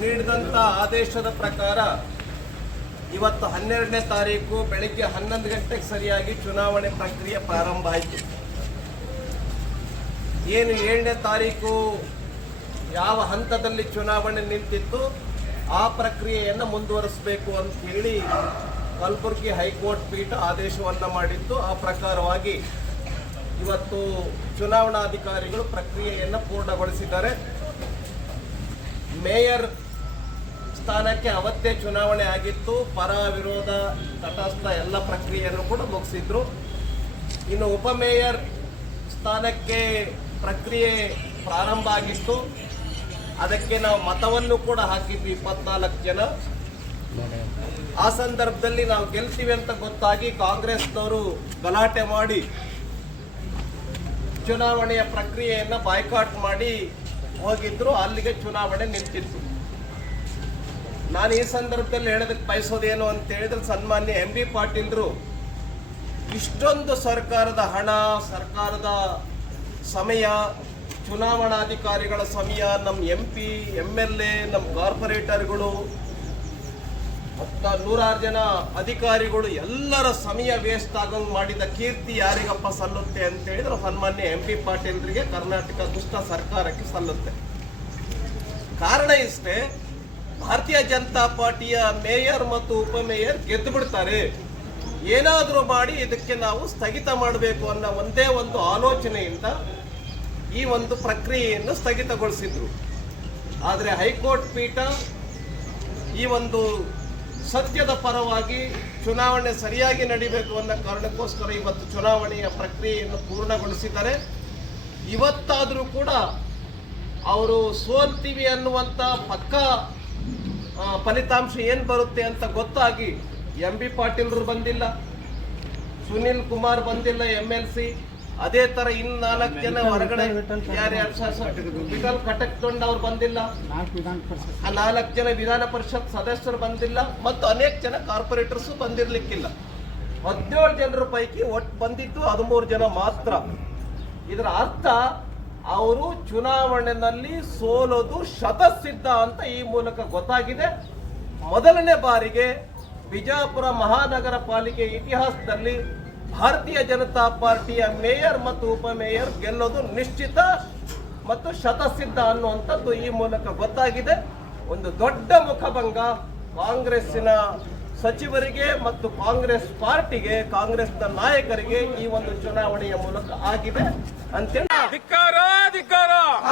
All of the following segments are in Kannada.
ನೀಡಿದಂಥ ಆದೇಶದ ಪ್ರಕಾರ ಇವತ್ತು ಹನ್ನೆರಡನೇ ತಾರೀಕು ಬೆಳಿಗ್ಗೆ ಹನ್ನೊಂದು ಗಂಟೆಗೆ ಸರಿಯಾಗಿ ಚುನಾವಣೆ ಪ್ರಕ್ರಿಯೆ ಪ್ರಾರಂಭ ಆಯಿತು. ಏನು ಏಳನೇ ತಾರೀಕು ಯಾವ ಹಂತದಲ್ಲಿ ಚುನಾವಣೆ ನಿಂತಿತ್ತು, ಆ ಪ್ರಕ್ರಿಯೆಯನ್ನು ಮುಂದುವರಿಸಬೇಕು ಅಂತ ಹೇಳಿ ಕಲಬುರಗಿ ಹೈಕೋರ್ಟ್ ಪೀಠ ಆದೇಶವನ್ನು ಮಾಡಿತ್ತು. ಆ ಪ್ರಕಾರವಾಗಿ ಇವತ್ತು ಚುನಾವಣಾಧಿಕಾರಿಗಳು ಪ್ರಕ್ರಿಯೆಯನ್ನು ಪೂರ್ಣಗೊಳಿಸಿದ್ದಾರೆ. ಮೇಯರ್ ಸ್ಥಾನಕ್ಕೆ ಅವತ್ತೇ ಚುನಾವಣೆ ಆಗಿತ್ತು. ಪರ ವಿರೋಧ ತಟಸ್ಥ ಎಲ್ಲ ಪ್ರಕ್ರಿಯೆಯನ್ನು ಕೂಡ ಮುಗಿಸಿದ್ರು. ಇನ್ನು ಉಪಮೇಯರ್ ಸ್ಥಾನಕ್ಕೆ ಪ್ರಕ್ರಿಯೆ ಪ್ರಾರಂಭ ಆಗಿತ್ತು. ಅದಕ್ಕೆ ನಾವು ಮತವನ್ನು ಕೂಡ ಹಾಕಿದ್ವಿ ಇಪ್ಪತ್ನಾಲ್ಕು ಜನ. ಆ ಸಂದರ್ಭದಲ್ಲಿ ನಾವು ಗೆಲ್ತೀವಿ ಅಂತ ಗೊತ್ತಾಗಿ ಕಾಂಗ್ರೆಸ್ನವರು ಗಲಾಟೆ ಮಾಡಿ ಚುನಾವಣೆಯ ಪ್ರಕ್ರಿಯೆಯನ್ನು ಬಾಯ್ಕಾಟ್ ಮಾಡಿ ಹೋಗಿದ್ರು. ಅಲ್ಲಿಗೆ ಚುನಾವಣೆ ನಿಂತಿತ್ತು. ನಾನು ಈ ಸಂದರ್ಭದಲ್ಲಿ ಹೇಳೋದಕ್ಕೆ ಬಯಸೋದೇನು ಅಂತ ಹೇಳಿದ್ರೆ ಸನ್ಮಾನ್ಯ ಎಂ ಬಿ ಪಾಟೀಲ್ರು, ಇಷ್ಟೊಂದು ಸರ್ಕಾರದ ಹಣ, ಸರ್ಕಾರದ ಸಮಯ, ಚುನಾವಣಾಧಿಕಾರಿಗಳ ಸಮಯ ನಮ್ಮ M P M L A ನಮ್ಮ ಕಾರ್ಪೊರೇಟರ್ಗಳು ನೂರಾರು ಜನ ಅಧಿಕಾರಿಗಳು ಎಲ್ಲರ ಸಮಯ ವೇಸ್ಟ್ ಆಗಂಗ್ ಮಾಡಿದ ಕೀರ್ತಿ ಯಾರಿಗಪ್ಪ ಸಲ್ಲುತ್ತೆ ಅಂತ ಹೇಳಿದ್ರೆ ಸನ್ಮಾನ್ಯ ಎಂ ಪಿ ಪಾಟೀಲ್ರಿಗೆ ಕರ್ನಾಟಕ ದುಷ್ಟ ಸರ್ಕಾರಕ್ಕೆ ಸಲ್ಲುತ್ತೆ. ಕಾರಣ ಇಷ್ಟೇ ಭಾರತೀಯ ಜನತಾ ಪಾರ್ಟಿಯ ಮೇಯರ್ ಮತ್ತು ಉಪಮೇಯರ್ ಗೆದ್ದು ಬಿಡ್ತಾರೆ. ಏನಾದರೂ ಮಾಡಿ ಇದಕ್ಕೆ ನಾವು ಸ್ಥಗಿತ ಮಾಡಬೇಕು ಅನ್ನೋ ಒಂದೇ ಒಂದು ಆಲೋಚನೆಯಿಂದ ಈ ಒಂದು ಪ್ರಕ್ರಿಯೆಯನ್ನು ಸ್ಥಗಿತಗೊಳಿಸಿದ್ರು. ಆದರೆ ಹೈಕೋರ್ಟ್ ಪೀಠ ಈ ಒಂದು ಸತ್ಯದ ಪರವಾಗಿ ಚುನಾವಣೆ ಸರಿಯಾಗಿ ನಡಿಬೇಕು ಅನ್ನೋ ಕಾರಣಕ್ಕೋಸ್ಕರ ಇವತ್ತು ಚುನಾವಣೆಯ ಪ್ರಕ್ರಿಯೆಯನ್ನು ಪೂರ್ಣಗೊಳಿಸಿದ್ದಾರೆ. ಇವತ್ತಾದರೂ ಕೂಡ ಅವರು ಸೋಲ್ತೀವಿ ಅನ್ನುವಂಥ ಪಕ್ಕ ಫಲಿತಾಂಶ ಏನು ಬರುತ್ತೆ ಅಂತ ಗೊತ್ತಾಗಿ ಎಂ ಬಿ ಪಾಟೀಲ್ರು ಬಂದಿಲ್ಲ ಸುನಿಲ್ ಕುಮಾರ್ ಬಂದಿಲ್ಲ ಎಂ ಎಲ್ ಸಿ ಅದೇ ತರ ಇನ್ ನಾಲ್ಕು ಜನ ಹೊರಗಡೆ ಯಾರ್ಯಾರು ವಿಠಲ್ ಕಟಕ್ತೊಂಡ್ ಅವ್ರು ಬಂದಿಲ್ಲ. ಆ ನಾಲ್ಕು ಜನ ವಿಧಾನ ಪರಿಷತ್ ಸದಸ್ಯರು ಬಂದಿಲ್ಲ ಮತ್ತು ಅನೇಕ ಜನ ಕಾರ್ಪೊರೇಟರ್ಸ್ ಬಂದಿರ್ಲಿಕ್ಕಿಲ್ಲ. ಹದಿನೇಳು ಜನರ ಪೈಕಿ ಒಟ್ಟು ಬಂದಿದ್ದು ಹದಿಮೂರು ಜನ ಮಾತ್ರ. ಇದರ ಅರ್ಥ ಅವರು ಚುನಾವಣೆಯಲ್ಲಿ ಸೋಲೋದು ಶತಸಿದ್ಧ ಅಂತ ಈ ಮೂಲಕ ಗೊತ್ತಾಗಿದೆ. ಮೊದಲನೇ ಬಾರಿಗೆ ಬಿಜಾಪುರ ಮಹಾನಗರ ಪಾಲಿಕೆ ಇತಿಹಾಸದಲ್ಲಿ ಭಾರತೀಯ ಜನತಾ ಪಾರ್ಟಿಯ ಮೇಯರ್ ಮತ್ತು ಉಪಮೇಯರ್ ಗೆಲ್ಲೋದು ನಿಶ್ಚಿತ ಮತ್ತು ಶತಸಿದ್ಧ ಅನ್ನುವಂಥದ್ದು ಈ ಮೂಲಕ ಗೊತ್ತಾಗಿದೆ. ಒಂದು ದೊಡ್ಡ ಮುಖಭಂಗ ಕಾಂಗ್ರೆಸ್ಸಿನ ಸಚಿವರಿಗೆ ಮತ್ತು ಕಾಂಗ್ರೆಸ್ ಪಾರ್ಟಿಗೆ, ಕಾಂಗ್ರೆಸ್ನ ನಾಯಕರಿಗೆ ಈ ಒಂದು ಚುನಾವಣೆಯ ಮೂಲಕ ಆಗಿದೆ. ಅಂತೇಳಿ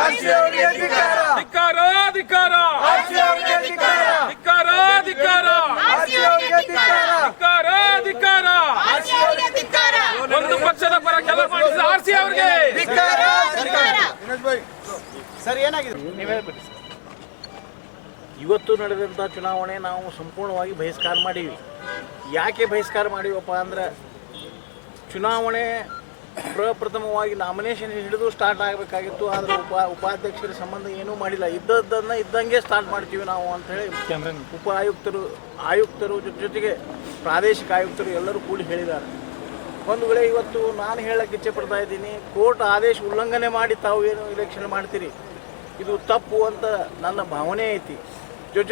ಧಿಕ್ಕಾರ ಧಿಕ್ಕಾರ ಧಿಕ್ಕಾರ ಧಿಕ್ಕಾರ ಧಿಕ್ಕಾರ ಧಿಕ್ಕಾರ ಒಂದು ಪಕ್ಷದ ಪರ ಕೆಲಸ ಆರ್ ಆರ್ಸಿ ಅವರಿಗೆ. ಸರ್ ಏನಾಗಿದೆ? ನೀವು ಹೇಳ್ಬಿಡಿ ಸರ್. ಇವತ್ತು ನಡೆದಂಥ ಚುನಾವಣೆ ನಾವು ಸಂಪೂರ್ಣವಾಗಿ ಬಹಿಷ್ಕಾರ ಮಾಡೀವಿ. ಯಾಕೆ ಬಹಿಷ್ಕಾರ ಮಾಡೀವಪ್ಪ ಅಂದ್ರೆ ಚುನಾವಣೆ ಪ್ರಪ್ರಥಮವಾಗಿ ನಾಮಿನೇಷನ್ ಹಿಡಿದು ಸ್ಟಾರ್ಟ್ ಆಗಬೇಕಾಗಿತ್ತು ಆದರೆ ಉಪ ಉಪಾಧ್ಯಕ್ಷರ ಸಂಬಂಧ ಏನೂ ಮಾಡಿಲ್ಲ. ಇದ್ದದ್ದನ್ನು ಇದ್ದಂಗೆ ಸ್ಟಾರ್ಟ್ ಮಾಡ್ತೀವಿ ನಾವು ಅಂಥೇಳಿ ಉಪ ಆಯುಕ್ತರು ಆಯುಕ್ತರು ಜೊತೆಗೆ ಪ್ರಾದೇಶಿಕ ಆಯುಕ್ತರು ಎಲ್ಲರೂ ಕೂಡಿ ಹೇಳಿದ್ದಾರೆ. ಒಂದು ವೇಳೆ ಇವತ್ತು ನಾನು ಹೇಳಕ್ಕೆ ಇಚ್ಛೆ ಪಡ್ತಾ ಇದ್ದೀನಿ ಕೋರ್ಟ್ ಆದೇಶ ಉಲ್ಲಂಘನೆ ಮಾಡಿ ತಾವು ಏನು ಇಲೆಕ್ಷನ್ ಮಾಡ್ತೀರಿ? ಇದು ತಪ್ಪು ಅಂತ ನನ್ನ ಭಾವನೆ ಐತಿ.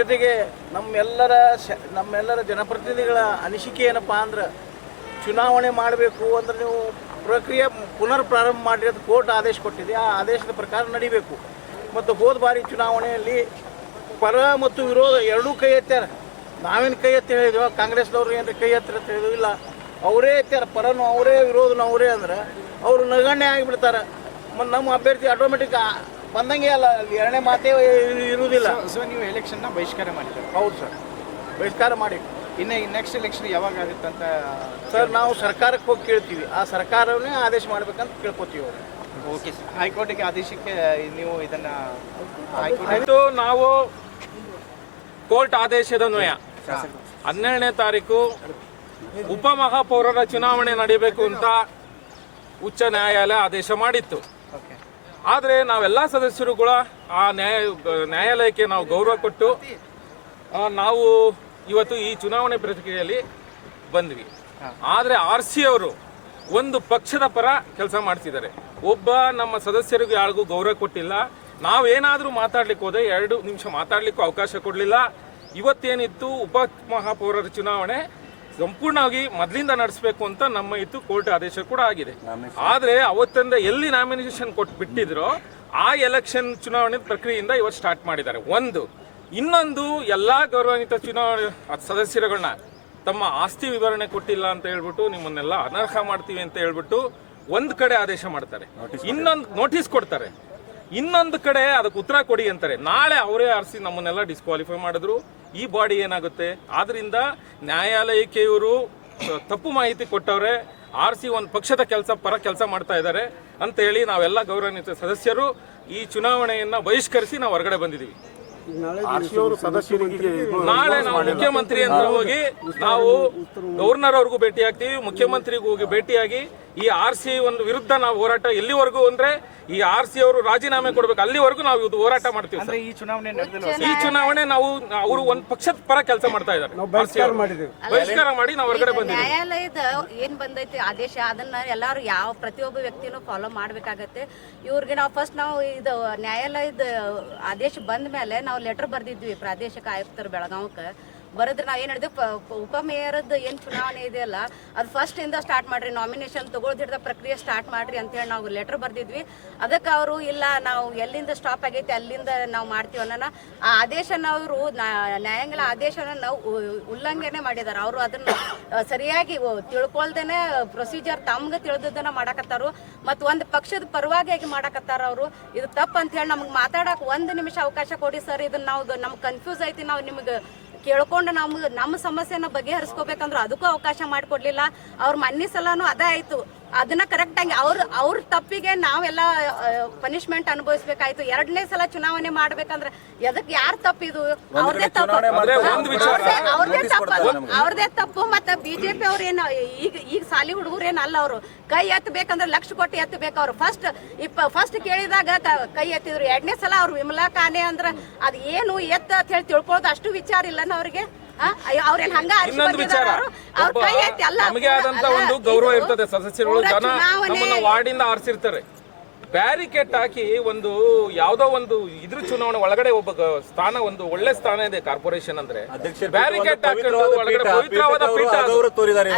ಜೊತೆಗೆ ನಮ್ಮೆಲ್ಲರ ಶ ನಮ್ಮೆಲ್ಲರ ಜನಪ್ರತಿನಿಧಿಗಳ ಅನಿಸಿಕೆ ಏನಪ್ಪ ಅಂದ್ರೆ ಚುನಾವಣೆ ಮಾಡಬೇಕು ಅಂದ್ರೆ ನೀವು ಪ್ರಕ್ರಿಯೆ ಪುನರ್ ಪ್ರಾರಂಭ ಮಾಡಿ ಅಂತ ಕೋರ್ಟ್ ಆದೇಶ ಕೊಟ್ಟಿದೆ. ಆ ಆದೇಶದ ಪ್ರಕಾರ ನಡಿಬೇಕು. ಮತ್ತು ಹೋದ ಬಾರಿ ಚುನಾವಣೆಯಲ್ಲಿ ಪರ ಮತ್ತು ವಿರೋಧ ಎರಡೂ ಕೈ ಎತ್ತ್ಯಾರ. ನಾವೇನು ಕೈ ಎತ್ತಿ ಹೇಳಿದ್ವೋ ಕಾಂಗ್ರೆಸ್ನವ್ರು ಏನು ಕೈ ಎತ್ತರ ಅಂತ ಹೇಳಿದ್ವಿ ಇಲ್ಲ. ಅವರೇ ಎತ್ತ್ಯಾರ ಪರನು ಅವರೇ ವಿರೋಧನ ಅವರೇ ಅಂದ್ರೆ ಅವರು ನಗಣ್ಯ ಆಗಿಬಿಡ್ತಾರೆ. ಮತ್ತು ನಮ್ಮ ಅಭ್ಯರ್ಥಿ ಆಟೋಮೆಟಿಕ್ ಬಂದಂಗೆ ಅಲ್ಲ ಅಲ್ಲಿ ಎರಡನೇ ಮಾತೇ ಇರುವುದಿಲ್ಲ ಸೊ ನೀವು ಎಲೆಕ್ಷನ್ನ ಬಹಿಷ್ಕಾರ ಮಾಡಿದ್ದೀರಾ? ಹೌದು ಸರ್. ಬಹಿಷ್ಕಾರ ಮಾಡಿ ಇನ್ನು ನೆಕ್ಸ್ಟ್ ಎಲೆಕ್ಷನ್ ಯಾವಾಗ ಆಗುತ್ತೆ ಅಂತ ಸರ್ ನಾವು ಸರ್ಕಾರಕ್ಕೆ ಹೋಗಿ ಕೇಳ್ತೀವಿ. ಆ ಸರ್ಕಾರವನ್ನೇ ಆದೇಶ ಮಾಡ್ಬೇಕಂತ ಕೇಳ್ಕೊತೀವಿ ಅವ್ರು. ಓಕೆ ಸರ್ ಹೈಕೋರ್ಟಿಗೆ ಆದೇಶಕ್ಕೆ ನೀವು ಇದನ್ನ ಇದು ನಾವು ಕೋರ್ಟ್ ಆದೇಶದನ್ವಯ ಹನ್ನೆರಡನೇ ತಾರೀಕು ಉಪಮಹಾಪೌರರ ಚುನಾವಣೆ ನಡೀಬೇಕು ಅಂತ ಉಚ್ಚ ನ್ಯಾಯಾಲಯ ಆದೇಶ ಮಾಡಿತ್ತು. ಆದರೆ ನಾವೆಲ್ಲ ಸದಸ್ಯರು ಕೂಡ ಆ ನ್ಯಾಯ ನ್ಯಾಯಾಲಯಕ್ಕೆ ನಾವು ಗೌರವ ಕೊಟ್ಟು ನಾವು ಇವತ್ತು ಈ ಚುನಾವಣೆ ಪ್ರಕ್ರಿಯೆಯಲ್ಲಿ ಬಂದ್ವಿ. ಆದರೆ ಆರ್ ಸಿ ಅವರು ಒಂದು ಪಕ್ಷದ ಪರ ಕೆಲಸ ಮಾಡ್ತಿದ್ದಾರೆ. ಒಬ್ಬ ನಮ್ಮ ಸದಸ್ಯರಿಗೂ ಯಾರಿಗೂ ಗೌರವ ಕೊಟ್ಟಿಲ್ಲ. ನಾವೇನಾದರೂ ಮಾತಾಡ್ಲಿಕ್ಕೆ ಹೋದ್ರೆ ಎರಡು ನಿಮಿಷ ಮಾತಾಡ್ಲಿಕ್ಕೂ ಅವಕಾಶ ಕೊಡಲಿಲ್ಲ. ಇವತ್ತೇನಿತ್ತು ಉಪ ಮಹಾಪೌರರ ಚುನಾವಣೆ ಸಂಪೂರ್ಣವಾಗಿ ಮೊದಲಿಂದ ನಡೆಸಬೇಕು ಅಂತ ನಮ್ಮ ಇತ್ತು ಕೋರ್ಟ್ ಆದೇಶ ಕೂಡ ಆಗಿದೆ. ಆದರೆ ಅವತ್ತಿಂದ ಎಲ್ಲಿ ನಾಮಿನೇಷನ್ ಕೊಟ್ಟು ಬಿಟ್ಟಿದ್ರೋ ಆ ಎಲೆಕ್ಷನ್ ಚುನಾವಣೆ ಪ್ರಕ್ರಿಯೆಯಿಂದ ಇವತ್ತು ಸ್ಟಾರ್ಟ್ ಮಾಡಿದ್ದಾರೆ. ಒಂದು ಇನ್ನೊಂದು ಎಲ್ಲಾ ಗೌರವಾನ್ವಿತ ಚುನಾವಣೆ ಸದಸ್ಯರುಗಳನ್ನ ತಮ್ಮ ಆಸ್ತಿ ವಿವರಣೆ ಕೊಟ್ಟಿಲ್ಲ ಅಂತ ಹೇಳ್ಬಿಟ್ಟು ನಿಮ್ಮನ್ನೆಲ್ಲ ಅನರ್ಹ ಮಾಡ್ತೀವಿ ಅಂತ ಹೇಳ್ಬಿಟ್ಟು ಒಂದ್ ಕಡೆ ಆದೇಶ ಮಾಡ್ತಾರೆ. ಇನ್ನೊಂದು ನೋಟಿಸ್ ಕೊಡ್ತಾರೆ. ಇನ್ನೊಂದು ಕಡೆ ಅದಕ್ಕೆ ಉತ್ತರ ಕೊಡಿ ಅಂತಾರೆ. ನಾಳೆ ಅವರೇ ಆರಿಸಿ ನಮ್ಮನ್ನೆಲ್ಲ ಡಿಸ್ಕ್ವಾಲಿಫೈ ಮಾಡಿದ್ರು. ಈ ಬಾಡಿ ಏನಾಗುತ್ತೆ? ಆದ್ರಿಂದ ನ್ಯಾಯಾಲಯಕ್ಕೆ ಇವರು ತಪ್ಪು ಮಾಹಿತಿ ಕೊಟ್ಟವ್ರೆ ಆರಿಸಿ ಒಂದು ಪಕ್ಷದ ಕೆಲಸ ಪರ ಕೆಲಸ ಮಾಡ್ತಾ ಇದ್ದಾರೆ ಅಂತ ಹೇಳಿ ನಾವೆಲ್ಲ ಗೌರವಾನ್ವಿತ ಸದಸ್ಯರು ಈ ಚುನಾವಣೆಯನ್ನ ಬಹಿಷ್ಕರಿಸಿ ನಾವು ಹೊರಗಡೆ ಬಂದಿದ್ದೀವಿ ನಾಳೆ ನಾವು ಮುಖ್ಯಮಂತ್ರಿ ಅಂತ ಹೋಗಿ ನಾವು ಗವರ್ನರ್ ಅವ್ರಿಗೂ ಭೇಟಿ ಆಗ್ತೀವಿ ಮುಖ್ಯಮಂತ್ರಿಗೂ ಹೋಗಿ ಭೇಟಿಯಾಗಿ ಈ ಆರ್ ಸಿ ಒಂದು ವಿರುದ್ಧ ನಾವು ಹೋರಾಟ ಎಲ್ಲಿವರೆಗೂ ಅಂದ್ರೆ ಈ ಆರ್ ಸಿ ಅವರು ರಾಜೀನಾಮೆ ಕೊಡ್ಬೇಕು ಅಲ್ಲಿವರೆಗೂ ನಾವು ಇದು ಹೋರಾಟ ಮಾಡ್ತೀವಿ ಈ ಚುನಾವಣೆ ಈ ಚುನಾವಣೆ ನಾವು ಅವರು ಒಂದ್ ಪಕ್ಷದ ಪರ ಕೆಲಸ ಮಾಡ್ತಾ ಇದ್ದಾರೆ. ಬಹಿಷ್ಕಾರ ಮಾಡಿ ನಾವು ಹೊರಗಡೆ ಬಂದಿದ್ದೀವಿ. ನ್ಯಾಯಾಲಯದ ಏನ್ ಬಂದೈತಿ ಆದೇಶ ಅದನ್ನ ಎಲ್ಲಾರು ಯಾವ ಪ್ರತಿಯೊಬ್ಬ ವ್ಯಕ್ತಿನೂ ಫಾಲೋ ಮಾಡ್ಬೇಕಾಗತ್ತೆ. ಇವ್ರಿಗೆ ನಾವು ಫಸ್ಟ್ ನಾವು ಇದು ನ್ಯಾಯಾಲಯದ ಆದೇಶ ಬಂದ ಮೇಲೆ ನಾವು ಲೆಟರ್ ಬರ್ದಿದ್ವಿ ಪ್ರಾದೇಶಿಕ ಆಯುಕ್ತರು ಬೆಳಗಾವಕ್ಕೆ ಬರೆದ್ರೆ ನಾವು ಏನು ಪ- ಉಪಮೇಯರದ್ದು ಏನು ಚುನಾವಣೆ ಇದೆಯಲ್ಲ, ಅದು ಫಸ್ಟ್ ಇಂದ ಸ್ಟಾರ್ಟ್ ಮಾಡ್ರಿ ನಾಮಿನೇಷನ್ ತಗೊಳ್ದಿಡ್ದ ಪ್ರಕ್ರಿಯೆ ಸ್ಟಾರ್ಟ್ ಮಾಡ್ರಿ ಅಂತ ಹೇಳಿ ನಾವು ಲೆಟರ್ ಬರ್ದಿದ್ವಿ. ಅದಕ್ಕೆ ಅವರು, ಇಲ್ಲ, ನಾವು ಎಲ್ಲಿಂದ ಸ್ಟಾಪ್ ಆಗೈತಿ, ಅಲ್ಲಿಂದ ನಾವು ಮಾಡ್ತೀವಿ ಅನ್ನೋಣ ಆ ಆದೇಶನ ಅವರು ನ್ಯಾಯಾಂಗಲ ಆದೇಶನ ನಾವು ಉಲ್ಲಂಘನೆ ಮಾಡಿದಾರೆ. ಅವರು ಅದನ್ನು ಸರಿಯಾಗಿ ತಿಳ್ಕೊಳ್ದೇನೆ ಪ್ರೊಸೀಜರ್ ತಮ್ಗೆ ತಿಳಿದದನ್ನ ಮಾಡಕತ್ತಾರು. ಮತ್ತು ಒಂದು ಪಕ್ಷದ ಪರವಾಗಿ ಮಾಡಕತ್ತಾರ ಅವರು. ಇದು ತಪ್ಪು ಅಂತ ಹೇಳಿ ನಮ್ಗೆ ಮಾತಾಡಕ್ಕೆ ಒಂದು ನಿಮಿಷ ಅವಕಾಶ ಕೊಡಿ ಸರ್. ಇದನ್ನ ನಾವು ನಮ್ಗೆ ಕನ್ಫ್ಯೂಸ್ ಐತಿ, ನಾವು ನಿಮ್ಗೆ ಕೇಳ್ಕೊಂಡು ನಮ್ಗೆ ನಮ್ಮ ಸಮಸ್ಯೆನ ಬಗೆಹರಿಸ್ಕೋಬೇಕಂದ್ರೆ ಅದಕ್ಕೂ ಅವಕಾಶ ಮಾಡಿಕೊಡ್ಲಿಲ್ಲ. ಅವ್ರ ಮನ್ನಿ ಅದೇ ಆಯ್ತು. ಅದನ್ನ ಕರೆಕ್ಟ್ ಆಗಿ ಅವ್ರ ಅವ್ರ ತಪ್ಪಿಗೆ ನಾವೆಲ್ಲ ಪನಿಷ್ಮೆಂಟ್ ಅನುಭವಿಸ್ಬೇಕಾಯ್ತು. ಎರಡನೇ ಸಲ ಚುನಾವಣೆ ಮಾಡ್ಬೇಕಂದ್ರೆ ಎದಕ್ ಯಾರ ತಪ್ಪಿದು ಅವ್ರದೇ ತಪ್ಪು. ಅವ್ರದೇ ತಪ್ಪು. ಅವ್ರದೇ ತಪ್ಪು ಮತ್ತೆ ಬಿಜೆಪಿ ಅವ್ರ ಏನ ಈಗ ಈಗ ಸಾಲಿ ಹುಡುಗರು ಏನಲ್ಲ ಅವರು. ಕೈ ಎತ್ತಬೇಕಂದ್ರೆ ಲಕ್ಷ ಕೊಟ್ಟು ಎತ್ತಬೇಕು ಅವ್ರು. ಫಸ್ಟ್ ಇಪ್ಪ ಫಸ್ಟ್ ಕೇಳಿದಾಗ ಕ- ಎತ್ತಿದ್ರು. ಎರಡನೇ ಸಲ ಅವ್ರು ವಿಮಲಾ ಕಾನೆ ಅಂದ್ರ ಅದ್ ಏನು ಎತ್ತ ಅಂತ ಹೇಳಿ ತಿಳ್ಕೊಳ್ಳೋದು ಅಷ್ಟು ವಿಚಾರ ಇಲ್ಲನ ಅವ್ರಿಗೆ? ಅವ್ರೇನ್ ಹಂಗ ಆರಿಸಿ ಇನ್ನೊಂದು ವಿಚಾರ. ಒಬ್ಬ ನಮಗೆ ಆದಂತ ಒಂದು ಗೌರವ ಇರ್ತದೆ ಸದಸ್ಯರುಗಳು. ಪೂರ ಜನ ನಮ್ಮನ್ನ ವಾರ್ಡಿಂದ ಆರಿಸಿರ್ತಾರೆ. ಬ್ಯಾರಿಕೇಟ್ ಹಾಕಿ ಒಂದು ಯಾವ್ದೋ ಒಂದು ಇದ್ರ ಚುನಾವಣೆ ಒಳಗಡೆ ಒಬ್ಬ ಸ್ಥಾನ ಒಂದು ಒಳ್ಳೆ ಸ್ಥಾನ ಇದೆ ಕಾರ್ಪೊರೇಷನ್ ಅಂದ್ರೆ. ಬ್ಯಾರಿಕೇಟ್ ಹಾಕೊಂಡು ಒಳಗಡೆ ಪವಿತ್ರವಾದ ಪೀಠ. ಅದಕ್ಕೂ ತೋರಿದ್ದಾರೆ.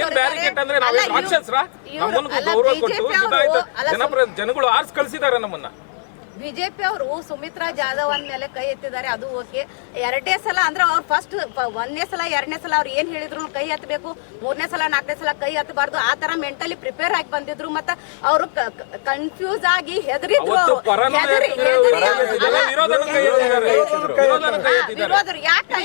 ಏನ್ ಬ್ಯಾರಿಕೇಡ್ ಅಂದ್ರೆ ನಾವೇನ್ ರಾಕ್ಷಸರ? ನಮ್ಮನ್ನು ಗೌರವ ಕೊಟ್ಟು ಜನಪ್ರ ಜನಗಳು ಆರ್ಸ್ ಕಳಿಸಿದ್ದಾರೆ ನಮ್ಮನ್ನ. ಬಿಜೆಪಿ ಅವರು ಸುಮಿತ್ರಾ ಜಾಧವ್ ಮೇಲೆ ಕೈ ಎತ್ತಿದ್ದಾರೆ ಅದು ಓಕೆ. ಎರಡನೇ ಸಲ ಅಂದ್ರೆ ಅವ್ರು ಫಸ್ಟ್ ಒಂದನೇ ಸಲ ಎರಡನೇ ಸಲ ಅವ್ರು ಏನ್ ಹೇಳಿದ್ರು ಕೈ ಹತ್ತಬೇಕು ಮೂರನೇ ಸಲ ನಾಲ್ಕನೇ ಸಲ ಕೈ ಹತ್ತಬಾರ್ದು ಆ ತರ ಮೆಂಟಲಿ ಪ್ರಿಪೇರ್ ಆಗಿ ಬಂದಿದ್ರು ಮತ್ತೆ ಅವರು ಕನ್ಫ್ಯೂಸ್ ಆಗಿ ಹೆದರಿದ್ರು ವಿರೋಧರು ಯಾಕೆ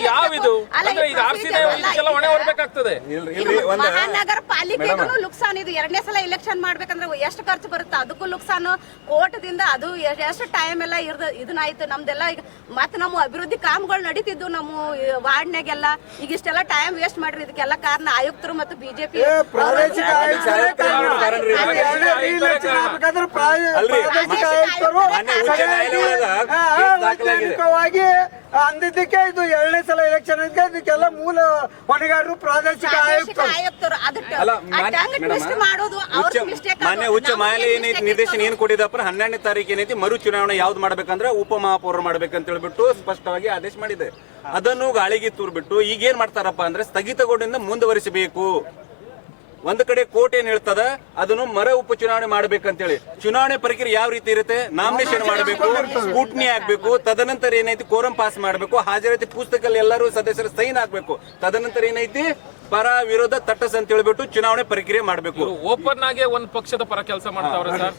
ಇದು ಮಹಾನಗರ ಪಾಲಿಕೆಗೂ ಲುಕ್ಸಾನ್ ಇದು ಎರಡನೇ ಸಲ ಇಲೆಕ್ಷನ್ ಮಾಡ್ಬೇಕಂದ್ರೆ ಎಷ್ಟು ಖರ್ಚು ಬರುತ್ತೆ ಅದಕ್ಕೂ ಲುಕ್ಸಾನ್ ಕೋಟದಿಂದ ಅದು ಎಷ್ಟು ಟೈಮ್ ಎಲ್ಲ ಇರ್ದ ಇದನ್ನಾಯ್ತು ನಮ್ದೆಲ್ಲ ಈಗ ಮತ್ತೆ ನಮ್ಮ ಅಭಿವೃದ್ಧಿ ಕಾಮಗಳು ನಡೀತಿದ್ದು ನಮ್ಮ ವಾರ್ಡ್ನಾಗೆಲ್ಲ ಈಗ ಇಷ್ಟೆಲ್ಲ ಟೈಮ್ ವೇಸ್ಟ್ ಮಾಡ್ರಿ ಇದಕ್ಕೆಲ್ಲ ಕಾರಣ ಆಯುಕ್ತರು ಮತ್ತು ಬಿಜೆಪಿ ಪ್ರಾದೇಶಿಕ ಅಂದಿದ್ದಕ್ಕೆ ಇದು ಎರಡನೇ ಸಲ ಎಲೆಕ್ಷನ್ ಇದಕ್ಕೆಲ್ಲ ಮೂಲ ಹೊಣೆಗಾರರು ಪ್ರಾದೇಶಿಕ ಆಯುಕ್ತರು. ಮಾನ್ಯ ಉಚ್ಚ ನ್ಯಾಯಾಲಯ ಏನೈತಿ ನಿರ್ದೇಶನ ಏನ್ ಕೊಟ್ಟಿದಪ್ಪ ಹನ್ನೆರಡನೇ ತಾರೀಕು ಏನೈತಿ? ಮರು ಚುನಾವಣೆ ಯಾವ್ದು ಮಾಡ್ಬೇಕಂದ್ರೆ ಉಪಮಹಾಪೌರ ಮಾಡ್ಬೇಕಂತ ಹೇಳ್ಬಿಟ್ಟು ಸ್ಪಷ್ಟವಾಗಿ ಆದೇಶ ಮಾಡಿದೆ. ಅದನ್ನು ಗಾಳಿಗೆ ತೂರ್ಬಿಟ್ಟು ಈಗ ಏನ್ ಮಾಡ್ತಾರಪ್ಪ ಅಂದ್ರೆ ಸ್ಥಗಿತಗೊಂಡಿಂದ ಮುಂದುವರಿಸಬೇಕು. ಒಂದು ಕಡೆ ಕೋರ್ಟ್ ಏನ್ ಹೇಳ್ತದ? ಅದನ್ನು ಮರ ಉಪಚುನಾವಣೆ ಮಾಡ್ಬೇಕಂತೇಳಿ. ಚುನಾವಣೆ ಪ್ರಕ್ರಿಯೆ ಯಾವ ರೀತಿ ಇರುತ್ತೆ? ನಾಮಿನೇಷನ್ ಮಾಡಬೇಕು ಸ್ಕೂಟ್ನಿ ಆಗ್ಬೇಕು ತದನಂತರ ಏನೈತಿ? ಕೋರಂ ಪಾಸ್ ಮಾಡಬೇಕು ಹಾಜರಾತಿ ಪುಸ್ತಕದಲ್ಲಿ ಎಲ್ಲರೂ ಸದಸ್ಯರು ಸೈನ್ ಆಗ್ಬೇಕು ತದನಂತರ ಏನೈತಿ? ಪರ ವಿರೋಧ ತಟ್ಟಸ್ ಅಂತ ಹೇಳ್ಬಿಟ್ಟು ಚುನಾವಣೆ ಪ್ರಕ್ರಿಯೆ ಮಾಡಬೇಕು. ಓಪನ್ ಆಗಿ ಒಂದು ಪಕ್ಷದ ಪರ ಕೆಲಸ ಮಾಡ್ತಾವ್ರೆ ಸರ್.